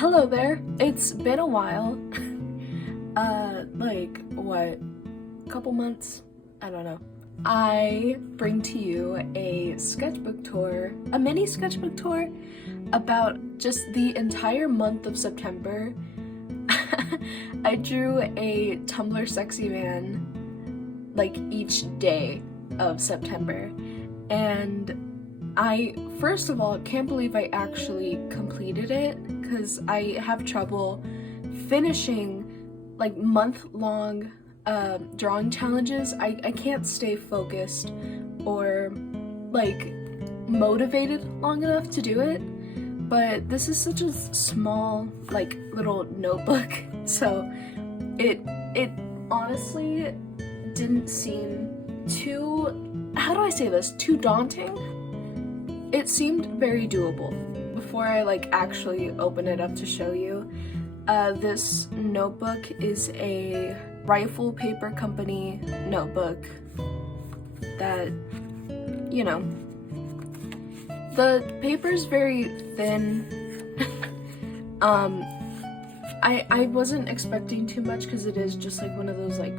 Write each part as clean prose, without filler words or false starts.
Hello there. It's been a while. Like, what? Couple months? I don't know. I bring to you a sketchbook tour, a mini sketchbook tour about just the entire month of September. I drew a Tumblr sexy man like each day of September, and I first of all can't believe I actually completed it because I have trouble finishing like month-long drawing challenges. I can't stay focused or like motivated long enough to do it, but this is such a small like little notebook, so it honestly didn't seem too, how do I say this, too daunting. It seemed very doable before I like actually open it up to show you. This notebook is a Rifle Paper Company notebook that, you know, the paper's very thin. I wasn't expecting too much because it is just like one of those like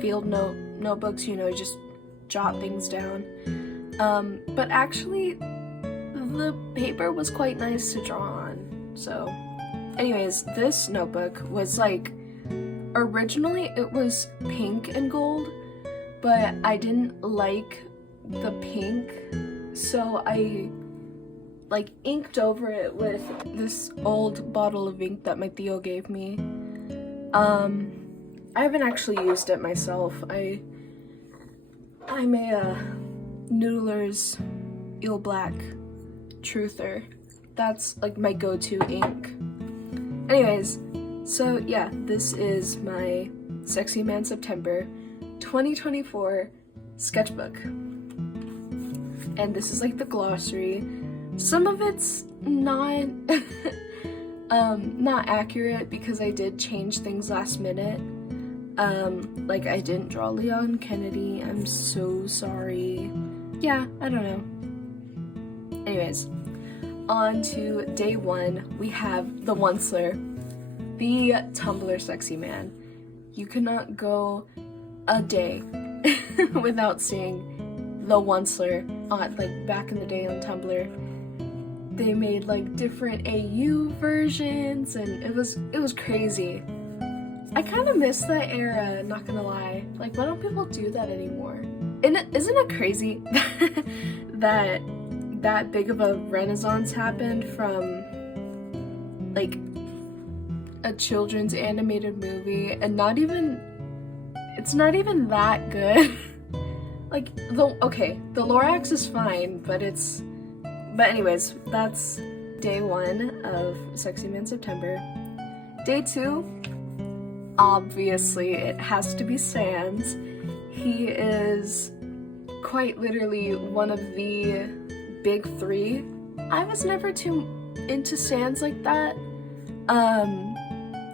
field notebooks, you know, you just jot things down. But actually the paper was quite nice to draw on. So anyways, this notebook was like, originally it was pink and gold, but I didn't like the pink, so I like inked over it with this old bottle of ink that my Theo gave me. I haven't actually used it myself. I'm a Noodler's Eel Black Truther. That's like my go-to ink. Anyways, so yeah, this is my Sexy Man September 2024 sketchbook. And this is like the glossary. Some of it's not not accurate because I did change things last minute. Like I didn't draw Leon Kennedy. I'm so sorry. Yeah, I don't know. Anyways, on to day one, we have the Onceler, the Tumblr sexy man. You cannot go a day without seeing the Onceler on, like, back in the day on Tumblr. They made like different AU versions and it was crazy. I kind of miss that era, not gonna lie. Like, why don't people do that anymore? And isn't it crazy that big of a renaissance happened from like a children's animated movie and it's not even that good. Like, the Lorax is fine, but anyways, that's day one of Sexy Man September. Day two, obviously it has to be Sans. He is quite literally one of the big three. I was never too into Sans like that.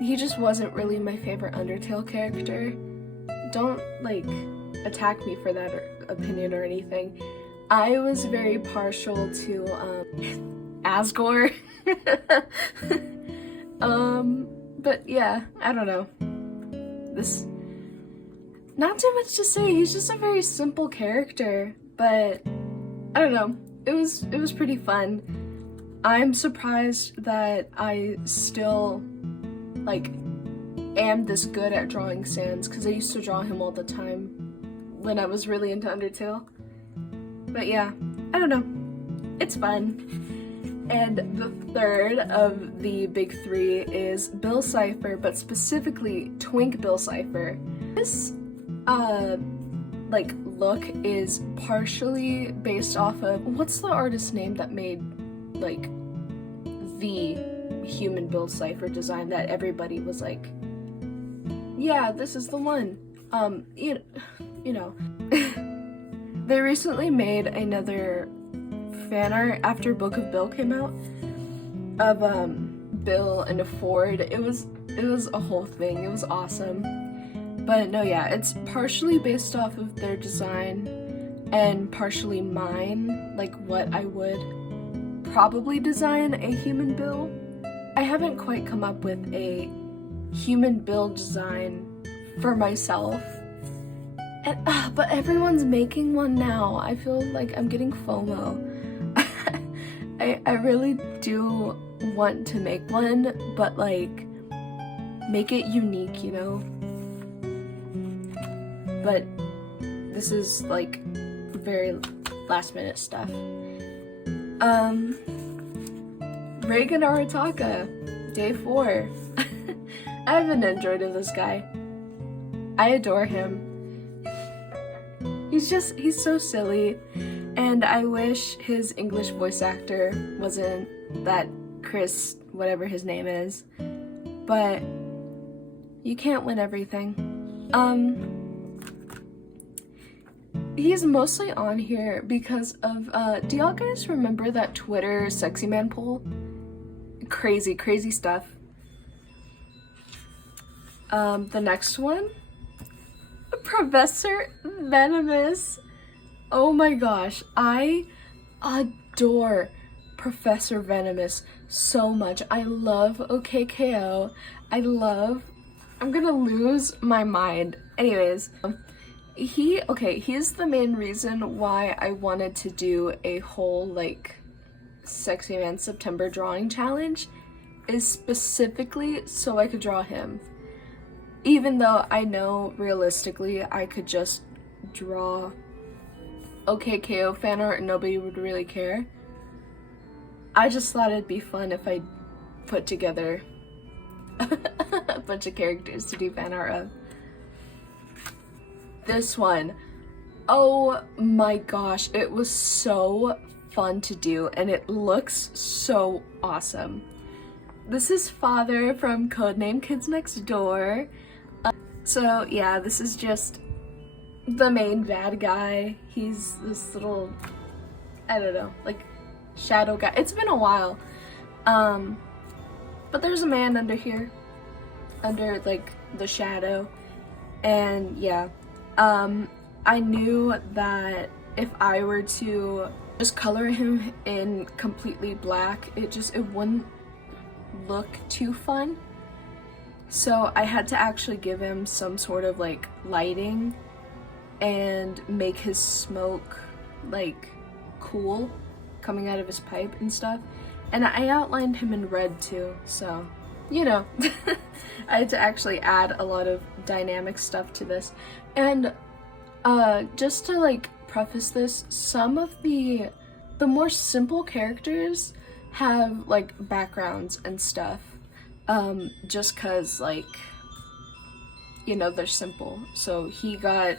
He just wasn't really my favorite Undertale character. Don't like attack me for that opinion or anything. I was very partial to Asgore. But yeah, I don't know. This, not too much to say. He's just a very simple character, but I don't know. It was pretty fun. I'm surprised that I still like am this good at drawing Sans because I used to draw him all the time when I was really into Undertale. But yeah, I don't know. It's fun. And the third of the big three is Bill Cipher, but specifically Twink Bill Cipher. This like look is partially based off of, what's the artist's name that made like the human Bill Cipher design that everybody was like, yeah, this is the one. You know. They recently made another fan art after Book of Bill came out of Bill and a Ford. It was a whole thing. It was awesome. But no, yeah, it's partially based off of their design and partially mine, like what I would probably design a human Bill. I haven't quite come up with a human build design for myself. And, but everyone's making one now. I feel like I'm getting FOMO. I really do want to make one, but like, make it unique, you know? But this is like very last minute stuff. Reagan Arataka, day 4. I have an Android of this guy. I adore him. He's so silly, and I wish his English voice actor wasn't that Chris, whatever his name is, but you can't win everything. He's mostly on here because of, do y'all guys remember that Twitter sexy man poll? Crazy, crazy stuff. The next one, Professor Venomous. Oh my gosh, I adore Professor Venomous so much. I love OKKO. I'm gonna lose my mind. Anyways, he's the main reason why I wanted to do a whole like Sexy Man September drawing challenge, is specifically so I could draw him. Even though I know realistically I could just draw OKKO fan art and nobody would really care. I just thought it'd be fun if I put together a bunch of characters to do fan art of. This one, oh my gosh, it was so fun to do and it looks so awesome. This is Father from Codename Kids Next Door. So yeah, this is just the main bad guy. He's this little, I don't know, like shadow guy. It's been a while. But there's a man under here, under like the shadow. And yeah, I knew that if I were to just color him in completely black, it wouldn't look too fun. So I had to actually give him some sort of like lighting and make his smoke like cool coming out of his pipe and stuff. And I outlined him in red too, so you know. I had to actually add a lot of dynamic stuff to this. And just to like preface this, some of the more simple characters have like backgrounds and stuff, just cause like, you know, they're simple. So he got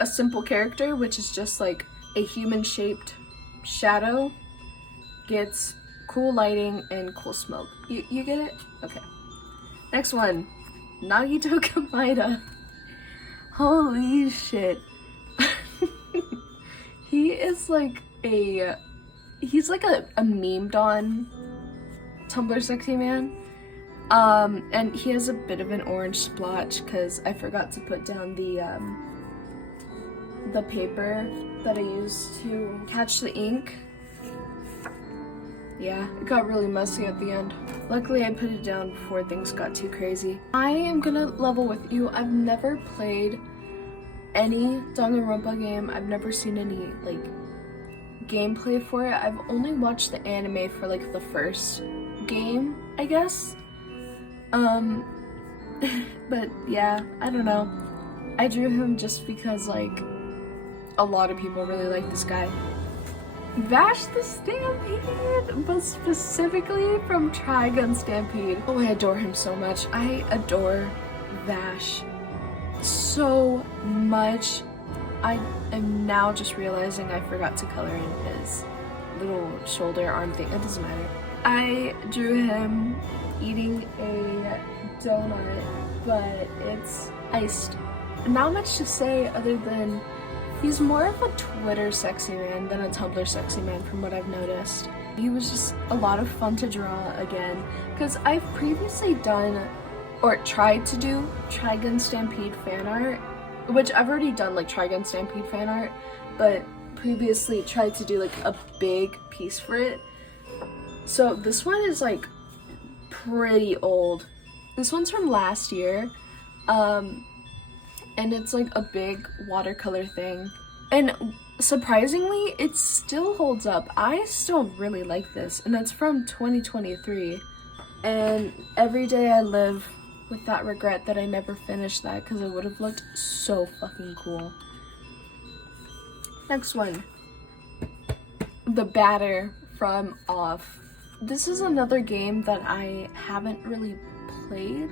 a simple character, which is just like a human shaped shadow, gets cool lighting and cool smoke. You get it? Okay. Next one, Nagito Kamaida. Holy shit. He is like he's like a memed on Tumblr sexy man. And he has a bit of an orange splotch because I forgot to put down the paper that I used to catch the ink. Yeah, it got really messy at the end. Luckily I put it down before things got too crazy. I am gonna level with you. I've never played any Danganronpa game. I've never seen any like gameplay for it. I've only watched the anime for like the first game, I guess. But yeah, I don't know. I drew him just because like a lot of people really like this guy. Vash the Stampede, but specifically from Trigun Stampede. Oh, I adore him so much. I adore Vash so much. I am now just realizing I forgot to color in his little shoulder arm thing. It doesn't matter. I drew him eating a donut, but it's iced. Not much to say other than he's more of a Twitter sexy man than a Tumblr sexy man from what I've noticed. He was just a lot of fun to draw again, because I've previously done, or tried to do, Trigun Stampede fan art, which I've already done like Trigun Stampede fan art, but previously tried to do like a big piece for it. So this one is like pretty old. This one's from last year, and it's like a big watercolor thing. And surprisingly, it still holds up. I still really like this, and it's from 2023. And every day I live with that regret that I never finished that, because it would have looked so fucking cool. Next one. The Batter from Off. This is another game that I haven't really played.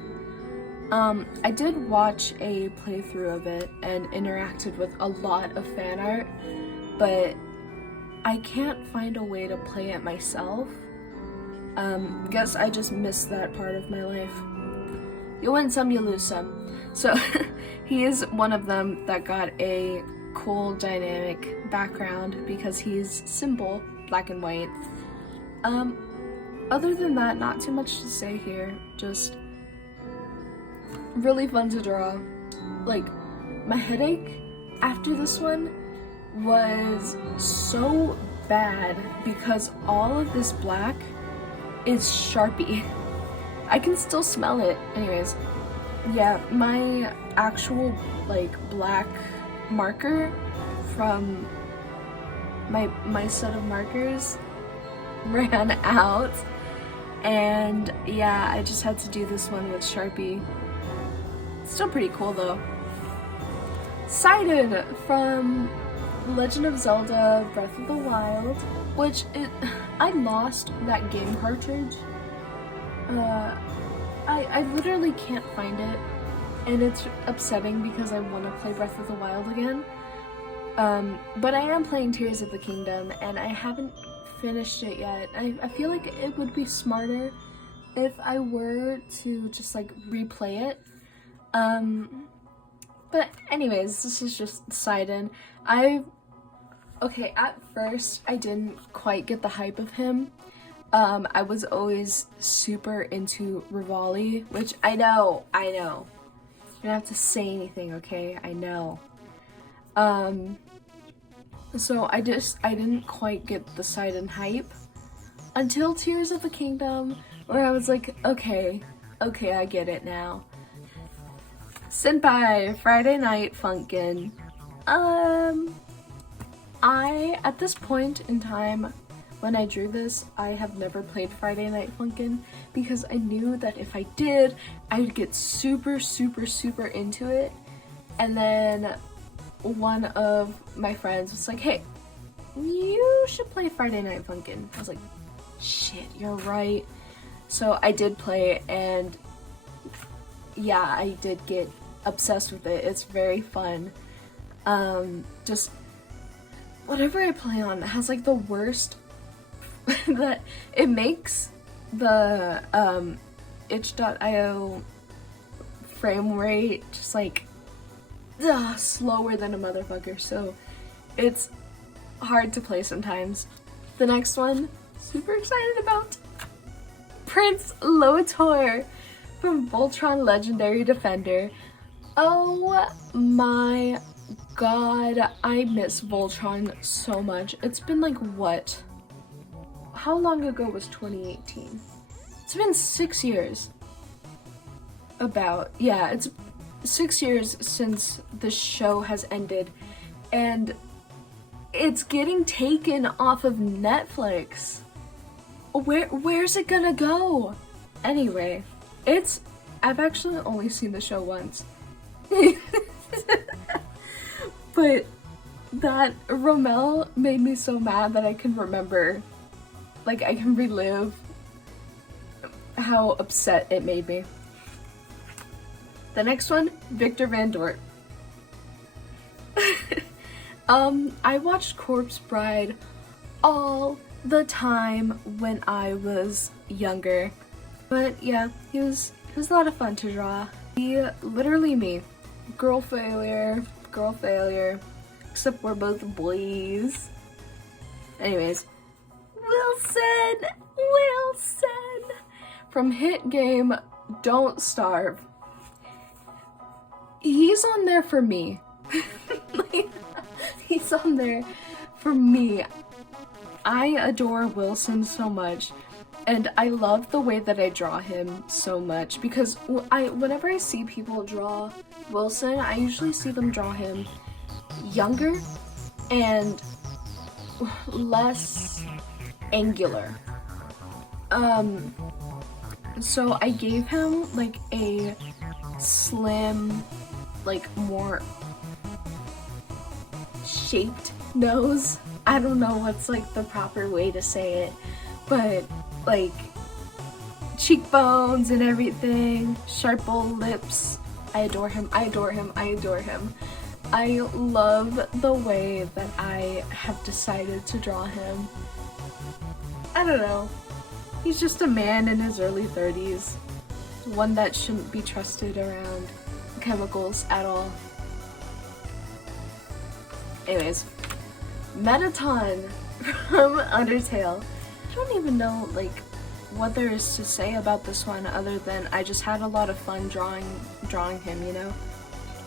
I did watch a playthrough of it and interacted with a lot of fan art, but I can't find a way to play it myself. Guess I just missed that part of my life. You win some, you lose some. So he is one of them that got a cool dynamic background because he's simple, black and white. Other than that, not too much to say here. Just really fun to draw. Like, my headache after this one was so bad because all of this black is Sharpie. I can still smell it. Anyways, yeah, my actual like black marker from my set of markers ran out, and yeah, I just had to do this one with Sharpie. Still pretty cool though. Sided from Legend of Zelda Breath of the Wild, which I lost that game cartridge. I literally can't find it, and it's upsetting because I want to play Breath of the Wild again. But I am playing Tears of the Kingdom, and I haven't finished it yet. I feel like it would be smarter if I were to just like replay it. But anyways, this is just Sidon. Okay, at first I didn't quite get the hype of him. I was always super into Rivali, which I know. You don't have to say anything, okay? I know. So I didn't quite get the Sidon hype until Tears of the Kingdom, where I was like, okay, I get it now. Senpai, Friday Night Funkin'. At this point in time, when I drew this, I have never played Friday Night Funkin' because I knew that if I did, I'd get super, super, super into it. And then one of my friends was like, hey, you should play Friday Night Funkin'. I was like, shit, you're right. So I did play, and yeah, I did get obsessed with it. It's very fun. Just whatever I play on has like the worst that it makes the itch.io frame rate just like slower than a motherfucker, so it's hard to play sometimes. The next one, super excited about, Prince Lotor from Voltron Legendary Defender. Oh my god, I miss Voltron so much. It's been like, what? How long ago was 2018? It's been 6 years. Yeah, it's 6 years since the show has ended, and it's getting taken off of Netflix. Where's it gonna go? Anyway, I've actually only seen the show once. But that Rommel made me so mad that I can remember, like I can relive how upset it made me. The next one, Victor Van Dort. I watched Corpse Bride all the time when I was younger. But yeah, he was a lot of fun to draw. He literally me. Girl failure. Except we're both boys. Anyways. Wilson! From hit game Don't Starve. He's on there for me. He's on there for me. I adore Wilson so much. And I love the way that I draw him so much because whenever I see people draw Wilson, I usually see them draw him younger and less angular. So I gave him like a slim, like more shaped nose. I don't know what's like the proper way to say it, but like cheekbones and everything, sharp lips. I adore him, I adore him, I adore him. I love the way that I have decided to draw him. I don't know. He's just a man in his early 30s. One that shouldn't be trusted around chemicals at all. Anyways, Metaton from Undertale. I don't even know like what there is to say about this one other than I just had a lot of fun drawing him, you know?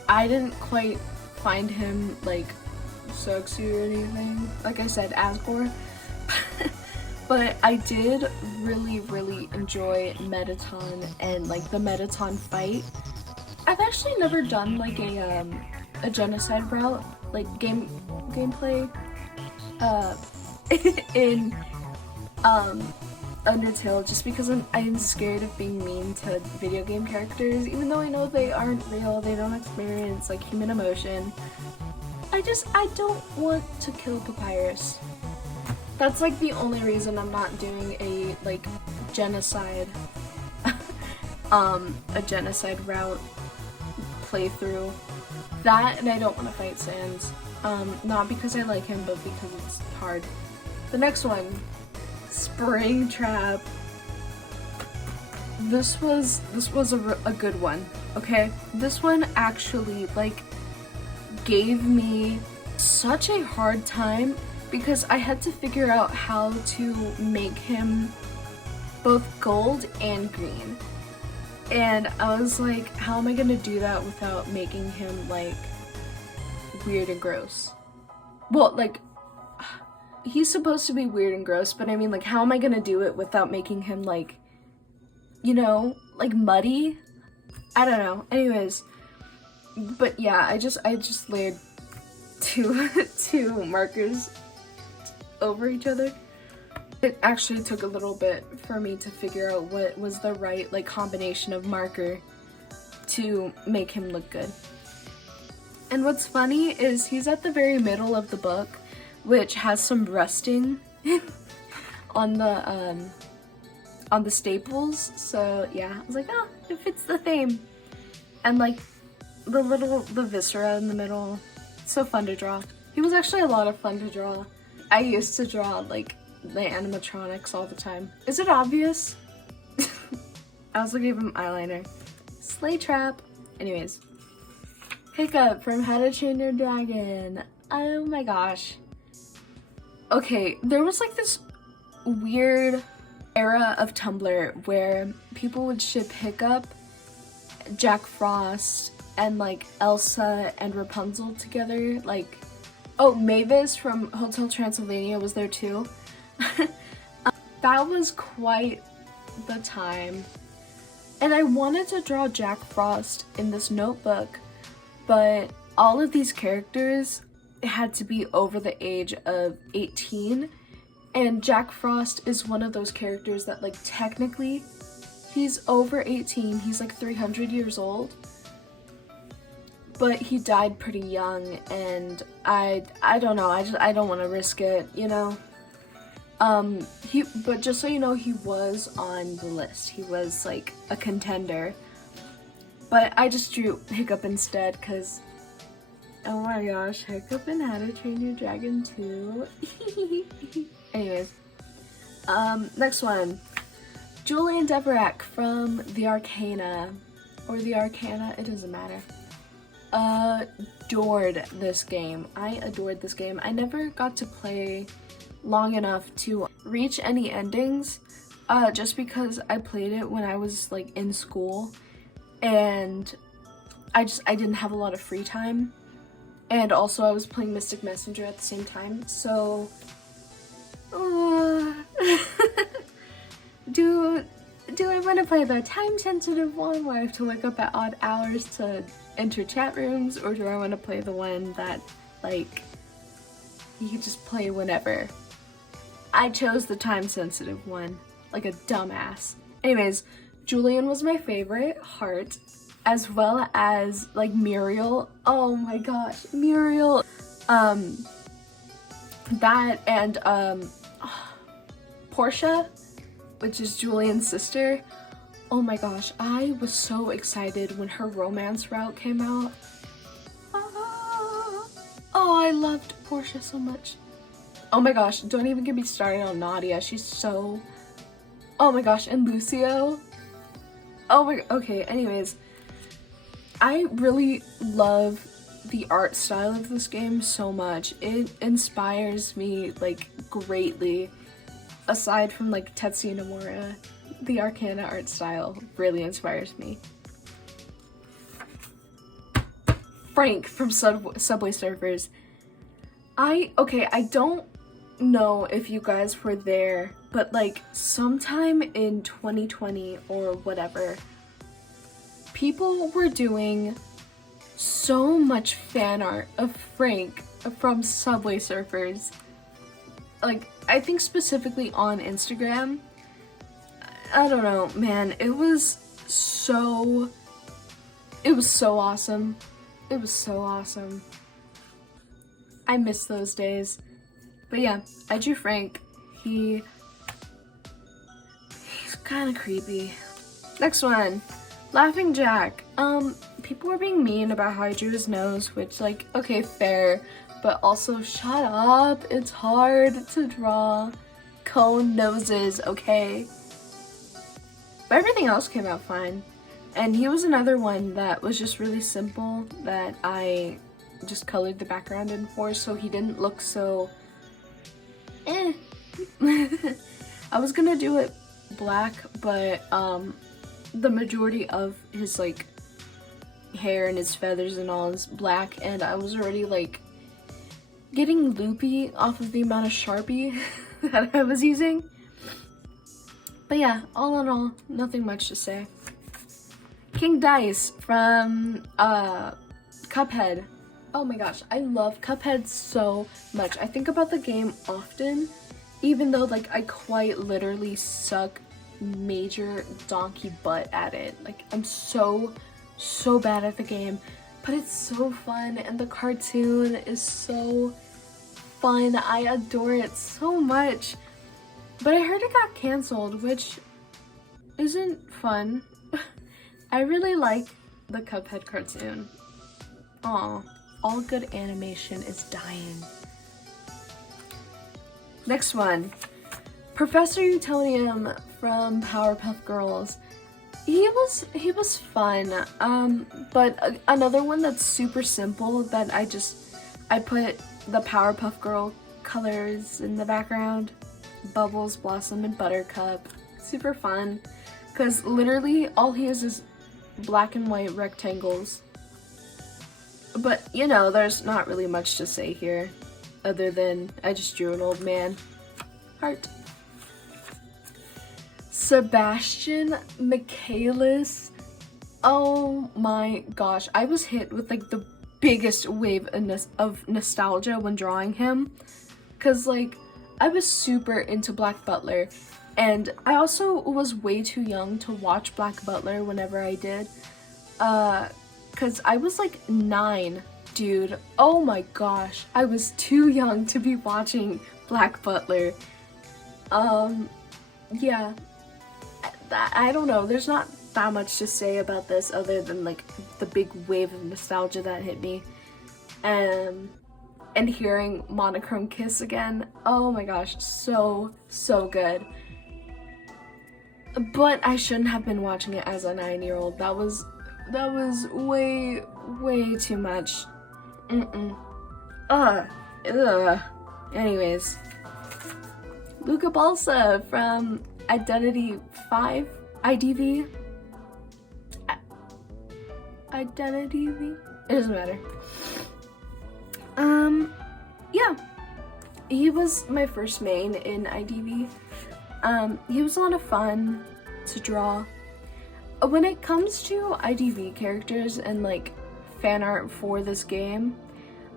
I didn't quite find him like sexy or anything, like I said, Asgore. But I did really enjoy Metaton and like the Metaton fight. I've actually never done like a genocide route, like gameplay in Undertale, just because I'm scared of being mean to video game characters, even though I know they aren't real, they don't experience like human emotion. I don't want to kill Papyrus. That's like the only reason I'm not doing a like genocide a genocide route playthrough. That, and I don't want to fight Sans. Not because I like him, but because it's hard. The next one, Springtrap. This was a good one, okay? This one actually like gave me such a hard time because I had to figure out how to make him both gold and green. And I was like, how am I gonna do that without making him like weird and gross? Well, like, he's supposed to be weird and gross, but I mean, like, how am I gonna do it without making him like, you know, like muddy? I don't know. Anyways, but yeah, I just layered two markers over each other. It actually took a little bit for me to figure out what was the right like combination of marker to make him look good. And what's funny is he's at the very middle of the book, which has some rusting on the staples. So yeah, I was like, oh, it fits the theme. And like the viscera in the middle, so fun to draw. He was actually a lot of fun to draw. I used to draw like the animatronics all the time. Is it obvious? I also gave him eyeliner. Slay Trap. Anyways, Hiccup from How to Train Your Dragon. Oh my gosh. Okay, there was like this weird era of Tumblr where people would ship Hiccup, Jack Frost, and like Elsa and Rapunzel together. Like, oh, Mavis from Hotel Transylvania was there too. That was quite the time. And I wanted to draw Jack Frost in this notebook, but all of these characters had to be over the age of 18, and Jack Frost is one of those characters that like technically he's over 18, he's like 300 years old, but he died pretty young, and I don't know, I don't want to risk it, you know. But just so you know, he was on the list. He was like a contender. But I just drew Hiccup instead because, oh my gosh, Hiccup and How to Train Your Dragon 2. Anyways, next one. Julian Deverak from The Arcana, or The Arcana, it doesn't matter. Adored this game. I adored this game. I never got to play long enough to reach any endings, just because I played it when I was like in school, and I didn't have a lot of free time, and also I was playing Mystic Messenger at the same time, so do I want to play the time-sensitive one where I have to wake up at odd hours to enter chat rooms, or do I want to play the one that, like, you can just play whenever? I chose the time-sensitive one, like a dumbass. Anyways, Julian was my favorite, heart, as well as, like, Muriel. Oh my gosh, Muriel. That and, Portia, which is Julian's sister. Oh my gosh, I was so excited when her romance route came out. Oh, I loved Portia so much. Oh my gosh, don't even get me started on Nadia. She's so... Oh my gosh, and Lucio. Oh my... Okay, anyways. I really love the art style of this game so much. It inspires me, like, greatly. Aside from, like, Tetsuya Nomura, the Arcana art style really inspires me. Frank from Subway Surfers. I don't know if you guys were there, but, like, sometime in 2020 or whatever, people were doing so much fan art of Frank from Subway Surfers. Like, I think specifically on Instagram. I don't know, man, it was so awesome. It was so awesome. I miss those days. But yeah, I drew Frank. He's kind of creepy. Next one, Laughing Jack. People were being mean about how I drew his nose, which, like, okay, fair. But also, shut up, it's hard to draw cone noses, okay? But everything else came out fine. And he was another one that was just really simple, that I just colored the background in for, so he didn't look so eh. I was gonna do it black, but the majority of his, like, hair and his feathers and all is black, and I was already, like, getting loopy off of the amount of Sharpie that I was using. But yeah, all in all, nothing much to say. King Dice from Cuphead. Oh my gosh, I love Cuphead so much. I think about the game often, even though, like, I quite literally suck major donkey butt at it. Like, I'm so bad at the game, but it's so fun, and the cartoon is so fun. I adore it so much. But I heard it got canceled, which isn't fun. I really like the Cuphead cartoon. Aw, all good animation is dying. Next one, Professor Utonium from Powerpuff Girls. He was fun, but another one that's super simple that I put the Powerpuff Girl colors in the background. Bubbles, Blossom, and Buttercup. Super fun, because literally all he is black and white rectangles. But, you know, there's not really much to say here, other than I just drew an old man. Heart. Sebastian Michaelis. Oh my gosh, I was hit with, like, the biggest wave of nostalgia when drawing him, because, like, I was super into Black Butler, and I also was way too young to watch Black Butler whenever I did, because I was, like, 9, dude. Oh my gosh, I was too young to be watching Black Butler. Yeah, I don't know, there's not that much to say about this other than, like, the big wave of nostalgia that hit me. And hearing Monochrome Kiss again, oh my gosh, so good. But I shouldn't have been watching it as a 9-year-old. That was way too much. Anyways, Luca Balsa from Identity 5, IDV. Identity V? It doesn't matter. Yeah. He was my first main in IDV. He was a lot of fun to draw. When it comes to IDV characters and like fan art for this game,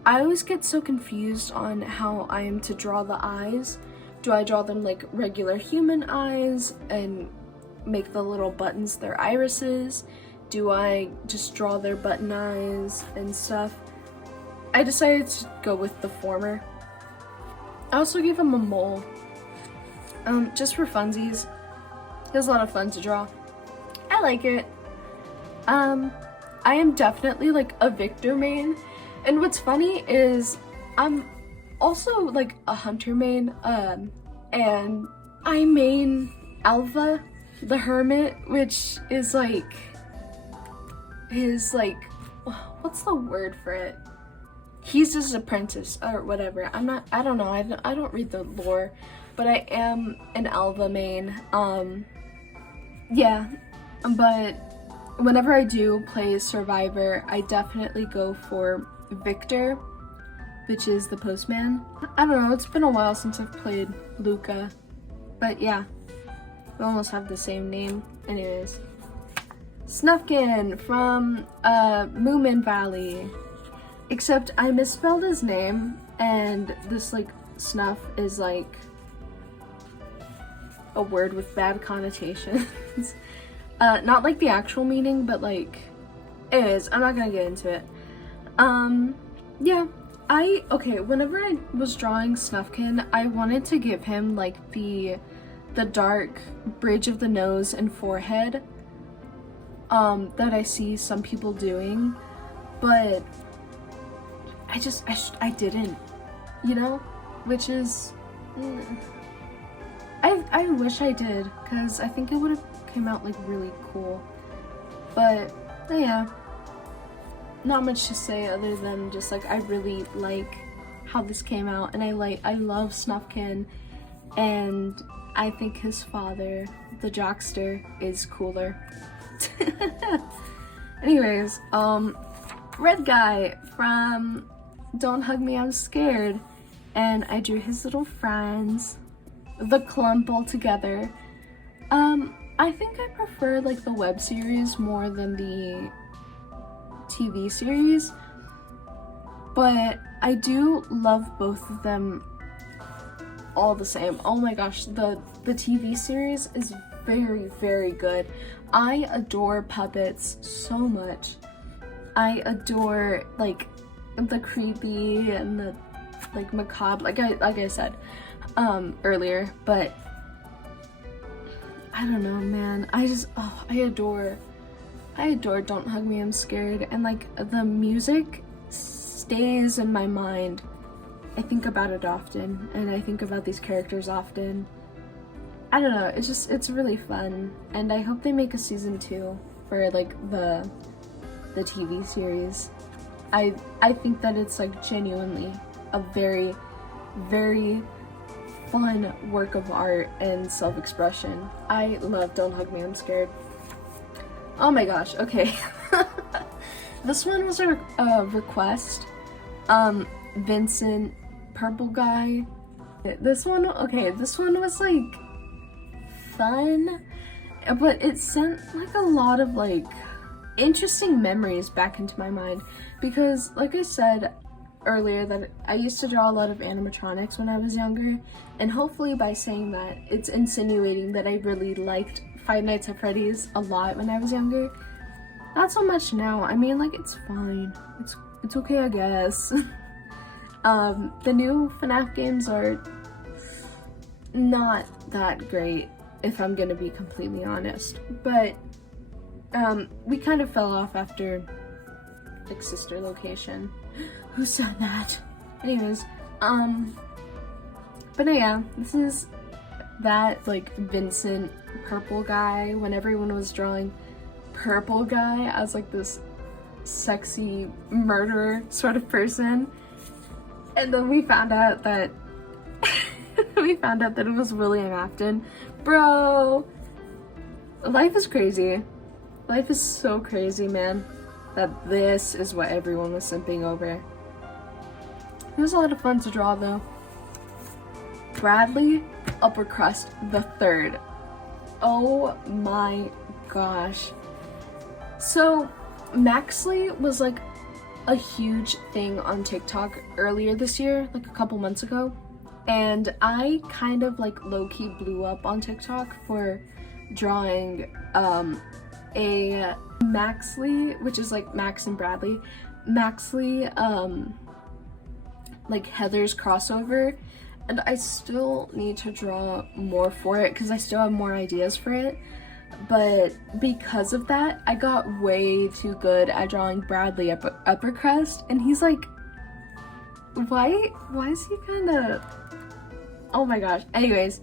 I always get so confused on how I am to draw the eyes. Do I draw them like regular human eyes and make the little buttons their irises? Do I just draw their button eyes and stuff? I decided to go with the former. I also gave him a mole, just for funsies. It was a lot of fun to draw. I like it. I am definitely like a Victor main, and what's funny is I'm also like a Hunter main, and I main Alva the Hermit, which is like his like, what's the word for it? He's his apprentice or whatever. I don't know. I don't read the lore, but I am an Alva main. Yeah, but whenever I do play Survivor, I definitely go for Victor, which is the postman. I don't know, it's been a while since I've played Luca, but yeah, we almost have the same name. Anyways, Snufkin from Moomin Valley, except I misspelled his name, and this like snuff is like a word with bad connotations. Not like the actual meaning, but like it is. I'm not gonna get into it. Yeah, okay, whenever I was drawing Snufkin, I wanted to give him like the dark bridge of the nose and forehead that I see some people doing, but I didn't, you know, which is I wish I did, because I think it would have came out like really cool. But yeah, not much to say other than just like I really like how this came out, and I love Snufkin, and I think his father, the Jockster, is cooler. Anyways, Red Guy from Don't Hug Me, I'm Scared, and I drew his little friends, the clump all together. I think I prefer like the web series more than the TV series, but I do love both of them all the same. Oh my gosh, the TV series is very, very good. I adore puppets so much. I adore like the creepy and the like macabre, like I said earlier, but I don't know, man. I adore Don't Hug Me, I'm Scared, and like the music stays in my mind. I think about it often, and I think about these characters often. I don't know, it's really fun, and I hope they make a season 2 for like the TV series. I think that it's like genuinely a very, very fun work of art and self-expression. I love Don't Hug Me, I'm Scared. Oh my gosh, okay. This one was a request. Vincent, Purple Guy. This one was like fun, but it sent like a lot of like interesting memories back into my mind, because like I said earlier that I used to draw a lot of animatronics when I was younger, and hopefully by saying that it's insinuating that I really liked Five Nights at Freddy's a lot when I was younger. Not so much now. I mean, like, it's fine. It's okay, I guess. The new FNAF games are not that great, if I'm gonna be completely honest. But we kind of fell off after like Sister Location. Who said that? Anyways, but yeah, this is that like Vincent Purple Guy, when everyone was drawing Purple Guy as like this sexy murderer sort of person, and then we found out that it was William Afton. Bro, life is crazy. Life is so crazy, man, that this is what everyone was simping over. It was a lot of fun to draw though. Bradley upper crust the third. Oh my gosh. So Maxley was like a huge thing on TikTok earlier this year, like a couple months ago, and I kind of like low-key blew up on TikTok for drawing a Maxley, which is like Max and Bradley, Maxley like Heather's crossover, and I still need to draw more for it because I still have more ideas for it. But because of that, I got way too good at drawing Bradley upper crust, and he's like, why is he kind of, oh my gosh. Anyways,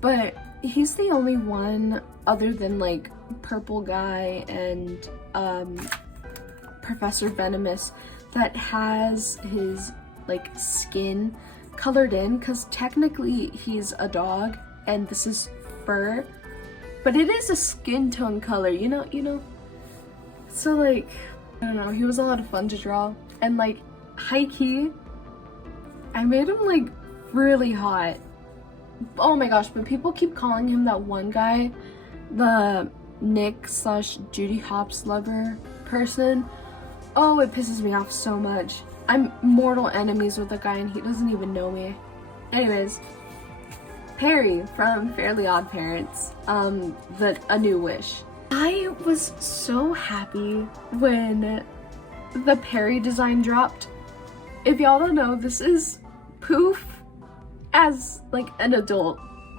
but he's the only one other than like Purple Guy and Professor Venomous that has his like skin colored in, because technically he's a dog and this is fur, but it is a skin tone color, you know? So like, I don't know, he was a lot of fun to draw. And like, high-key, I made him like really hot. Oh my gosh, but people keep calling him that one guy, the Nick/Judy Hopps lover person. Oh, it pisses me off so much. I'm mortal enemies with the guy and he doesn't even know me. Anyways, Perry from Fairly Odd Parents, A New Wish. I was so happy when the Perry design dropped. If y'all don't know, this is Poof as like an adult.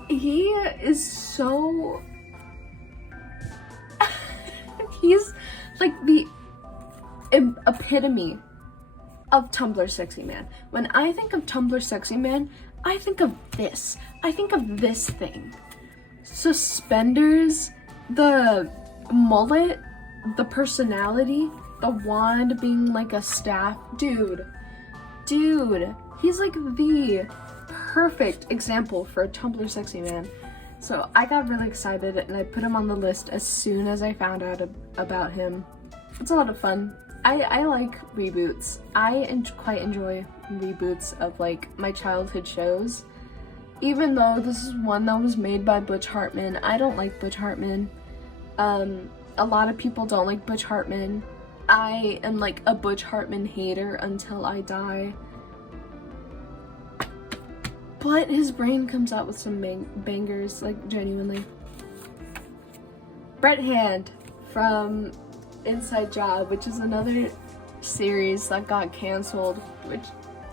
He is so he's like the epitome of Tumblr sexy man. When I think of Tumblr sexy man, I think of this. I think of this thing. Suspenders, the mullet, the personality, the wand being like a staff. Dude, he's like the perfect example for a Tumblr sexy man. So I got really excited and I put him on the list as soon as I found out about him. It's a lot of fun. I like reboots. I quite enjoy reboots of like my childhood shows. Even though this is one that was made by Butch Hartman, I don't like Butch Hartman. A lot of people don't like Butch Hartman. I am like a Butch Hartman hater until I die. But his brain comes out with some bangers, like genuinely. Brett Hand from Inside Job, which is another series that got canceled, which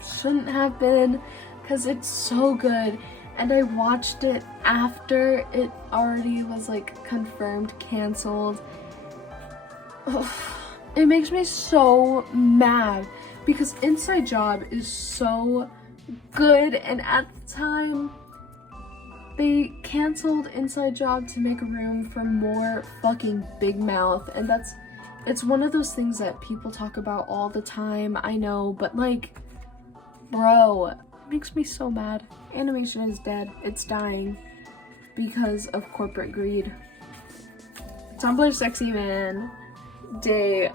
shouldn't have been because it's so good, and I watched it after it already was like confirmed canceled. Ugh. It makes me so mad because Inside Job is so good, and at the time they canceled Inside Job to make room for more fucking Big Mouth, and it's one of those things that people talk about all the time, I know, but like, bro, it makes me so mad. Animation is dead. It's dying because of corporate greed. Tumblr Sexy Man Day,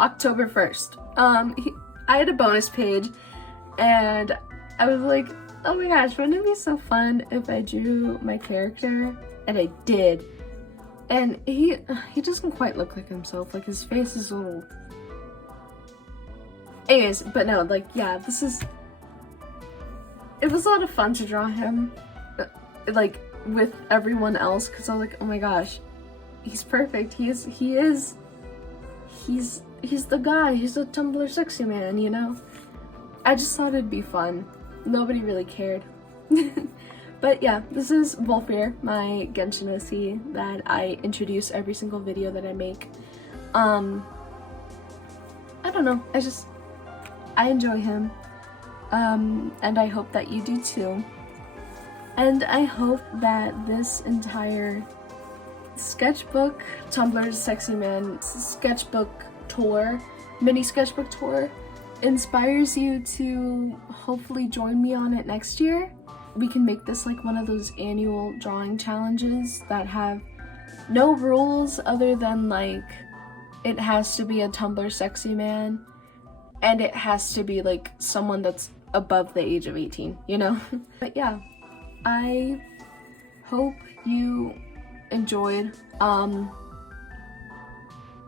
October 1st. I had a bonus page and I was like, oh my gosh, wouldn't it be so fun if I drew my character? And I did. And he doesn't quite look like himself. Like, his face is a little... Anyways, but no, like, yeah, it was a lot of fun to draw him, like, with everyone else, because I was like, oh my gosh, he's perfect. He's the guy. He's a Tumblr sexy man, you know? I just thought it'd be fun. Nobody really cared. But yeah, this is Wolfir, my Genshin OC that I introduce every single video that I make. I don't know, I enjoy him. And I hope that you do too. And I hope that this entire sketchbook, Tumblr's Sexy Man sketchbook tour, mini sketchbook tour, inspires you to hopefully join me on it next year. We can make this like one of those annual drawing challenges that have no rules other than like it has to be a Tumblr sexy man and it has to be like someone that's above the age of 18, you know? But yeah, I hope you enjoyed.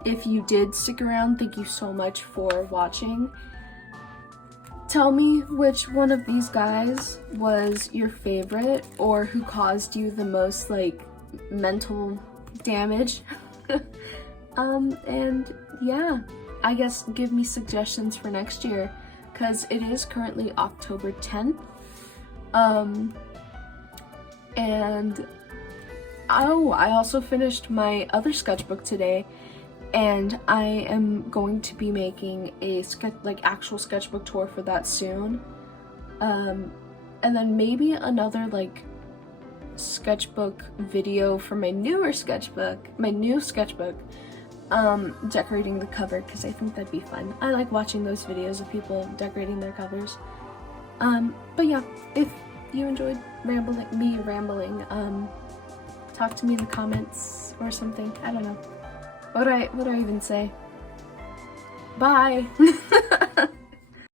If you did stick around, thank you so much for watching. Tell me which one of these guys was your favorite, or who caused you the most, like, mental damage. And yeah, I guess give me suggestions for next year, because it is currently October 10th. And oh, I also finished my other sketchbook today, and I am going to be making a actual sketchbook tour for that soon. And then maybe another like sketchbook video for my new sketchbook, decorating the cover, because I think that'd be fun. I like watching those videos of people decorating their covers. But yeah, if you enjoyed me rambling, talk to me in the comments or something. I don't know. What do I even say? Bye!